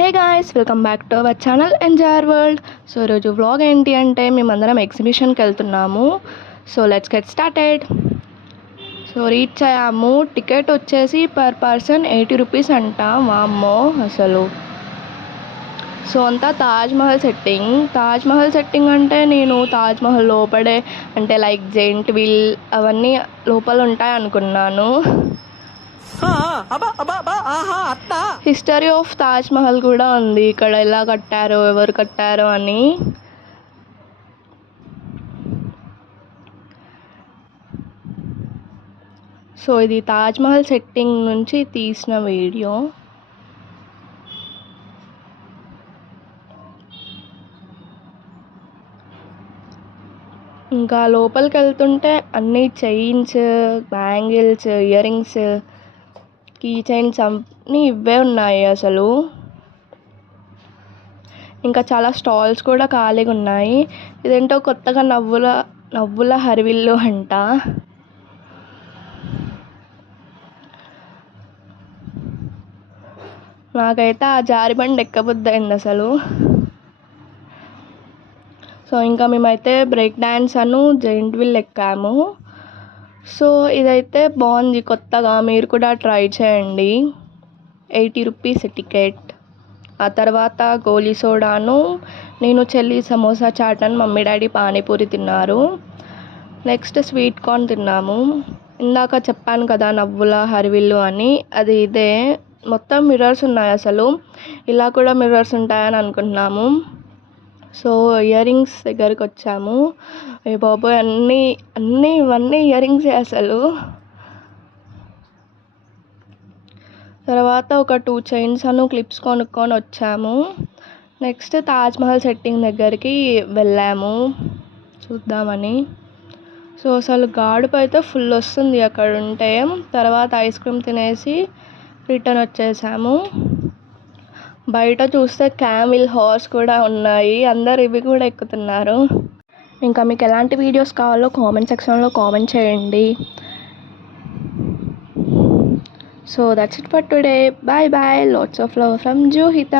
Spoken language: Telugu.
Hey guys welcome back to our channel enjoyer world. So ఈరోజు వ్లాగ్ ఏంటి అంటే మేమందరం ఎగ్జిబిషన్కి వెళ్తున్నాము. So let's get started so reach అయ్యాము. టికెట్ వచ్చేసి పర్ పర్సన్ ఎయిటీ రూపీస్ అంట. వామ్మో అసలు. సో అంతా తాజ్మహల్ సెట్టింగ్ తాజ్మహల్ సెట్టింగ్ అంటే నేను తాజ్మహల్ లోపడే అంటే లైక్ జెయింట్ వీల్ అవన్నీ లోపల ఉంటాయి అనుకున్నాను హిస్టరీ ఆఫ్ తాజ్ మహల్ కూడా ఉంది. ఇక్కడ ఎలా కట్టారో ఎవరు కట్టారో అని. సో ఇది తాజ్ మహల్ సెట్టింగ్ నుంచి తీసిన వీడియో. ఇంకా లోపలికి వెళ్తుంటే అన్ని chains bangles ear rings key chains అన్నీ ఇవే ఉన్నాయి అసలు. ఇంకా చాలా స్టాల్స్ కూడా ఖాళీగా ఉన్నాయి. ఇదేంటో కొత్తగా నవ్వుల నవ్వుల హరివిల్లు అంట. నాకైతే ఆ జారిబండి ఎక్కబుద్ధి అయింది అసలు. సో ఇంకా మేమైతే బ్రేక్ డ్యాన్స్ అను జెయింట్ వీల్ ఎక్కాము. సో ఇదైతే బాగుంది కొత్తగా. మీరు కూడా ట్రై చేయండి. Eighty rupees ticket. ఆ తర్వాత గోలీ సోడాను నేను చెల్లి సమోసా చాట్ అని మమ్మీ డాడీ పానీపూరి తిన్నారు. నెక్స్ట్ స్వీట్ కార్న్ తిన్నాము. ఇందాక చెప్పాను కదా నవ్వుల హరివిల్లు అని. అది ఇదే. మొత్తం మిర్రర్స్ ఉన్నాయి అసలు. ఇలా కూడా మిర్రర్స్ ఉంటాయని అనుకుంటున్నాము. సో ఇయర్ రింగ్స్ దగ్గరికి వచ్చాము ఏ బాబోయ్ అన్నీ అన్నీ ఇవన్నీ ఇయర్ రింగ్సే అసలు. తర్వాత ఒక టూ చైన్స్ అను క్లిప్స్ కొనుక్కొని వచ్చాము. నెక్స్ట్ తాజ్మహల్ సెట్టింగ్ దగ్గరికి వెళ్ళాము. చూద్దామని. సో అసలు గాడుపు అయితే ఫుల్ వస్తుంది అక్కడ ఉంటే తర్వాత ఐస్ క్రీమ్ తినేసి రిటర్న్ వచ్చేసాము. బయట చూస్తే క్యామిల్ హార్స్ కూడా ఉన్నాయి. అందరు ఇవి కూడా ఎక్కుతున్నారు. ఇంకా మీకు ఎలాంటి వీడియోస్ కావాలో కామెంట్ సెక్షన్లో కామెంట్ చేయండి. So that's it for today bye bye lots of love from Juhitha